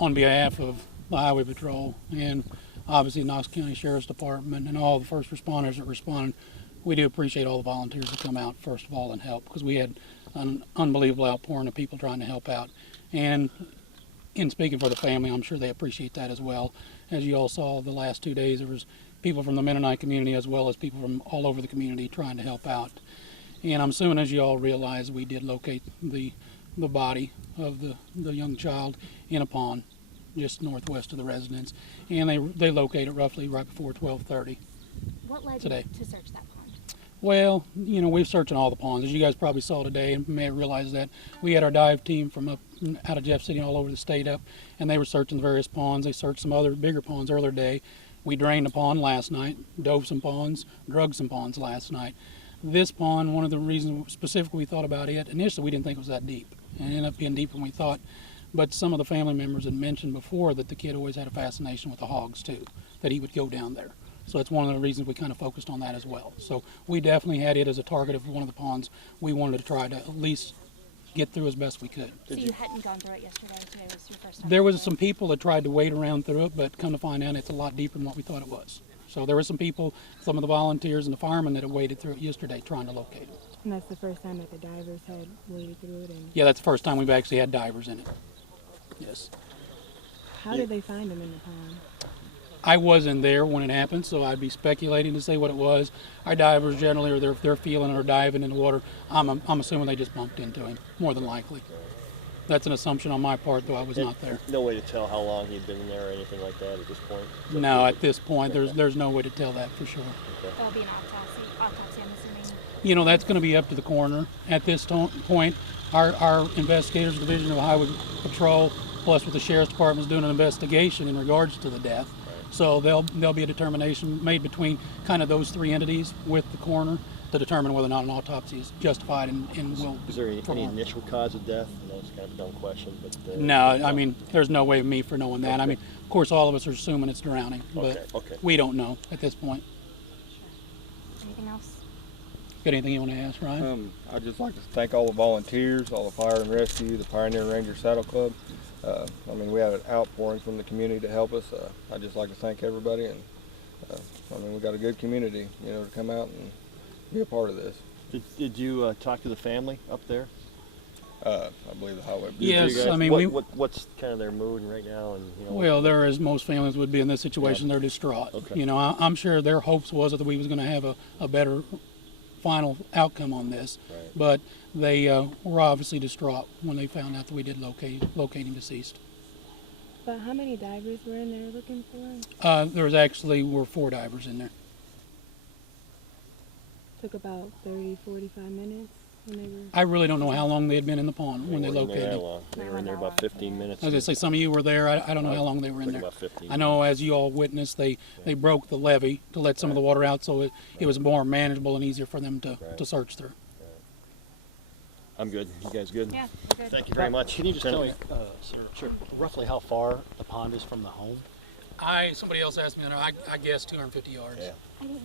on behalf of the Highway Patrol and obviously Knox County Sheriff's Department and all the first responders that responded, we do appreciate all the volunteers that come out, first of all, and help, because we had an unbelievable outpouring of people trying to help out. And in speaking for the family, I'm sure they appreciate that as well. As you all saw the last 2 days, there was people from the Mennonite community as well as people from all over the community trying to help out. And I'm assuming, as you all realize, we did locate the body of the young child in a pond just northwest of the residence, and they located roughly right before 12:30. What led today you to search that pond? Well, you know, we're searching all the ponds. As you guys probably saw today and may have realized that, we had our dive team from out of Jeff City and all over the state up, and they were searching the various ponds. They searched some other bigger ponds earlier today. We drained a pond last night, dove some ponds, drugged some ponds last night. This pond, one of the reasons specifically we thought about it, initially we didn't think it was that deep. And it ended up being deeper than we thought. But some of the family members had mentioned before that the kid always had a fascination with the hogs too, that he would go down there. So that's one of the reasons we kind of focused on that as well. So we definitely had it as a target of one of the ponds we wanted to try to at least get through as best we could. So you hadn't gone through it yesterday, today was your first time? There was some people that tried to wade around through it, but come to find out it's a lot deeper than what we thought it was. So there were some people, some of the volunteers and the firemen that had waded through it yesterday trying to locate it. And that's the first time that the divers had waded through it? And Yeah, that's the first time we've actually had divers in it. Yes. how did they find them in the pond? I wasn't there when it happened, so I'd be speculating to say what it was. Our divers generally, or they're feeling or diving in the water, I'm assuming they just bumped into him, more than likely. That's an assumption on my part, though I was not there. No way to tell how long he'd been in there or anything like that at this point? No, at this point, there's no way to tell that for sure. There'll be an autopsy, I'm assuming. You know, that's going to be up to the coroner. At this point, our investigators, Division of Highway Patrol, plus with the Sheriff's Department, is doing an investigation in regards to the death. So there'll be a determination made between kind of those three entities with the coroner to determine whether or not an autopsy is justified and will. Is there any initial cause of death? I know it's kind of a dumb question, but No, I mean, there's no way of me for knowing that. Okay. I mean, of course, all of us are assuming it's drowning, but Okay. we don't know at this point. Anything else? Got anything you want to ask, Ryan? I'd just like to thank all the volunteers, all the fire and rescue, the Pioneer Ranger Saddle Club. I mean, we had an outpouring from the community to help us. I'd just like to thank everybody, and I mean, we got a good community, you know, to come out and be a part of this. Did you talk to the family up there? I believe the highway. Yes, You guys- I mean, what's kind of their mood right now? And you know, Well, they're, as most families would be in this situation, they're distraught. Okay. You know, I'm sure their hopes was that we was going to have a better final outcome on this, Right. but they were obviously distraught when they found out that we did locate him deceased. But how many divers were in there looking for him? There was actually were 4 divers in there. Took about 30, 45 minutes when they were... I really don't know how long they had been in the pond when they weren't in there located that him. long. They were in there about 15 minutes. As I say, some of you were there. I don't know how long they were in there. About 15 I know, as you all witnessed, they broke the levee to let some of the water out, so it was more manageable and easier for them to search through. I'm good. You guys good? Yeah, we're good. Thank you very much. Can you just tell me, Sure. roughly how far the pond is from the home? Somebody else asked me, I guess 250 yards. Yeah.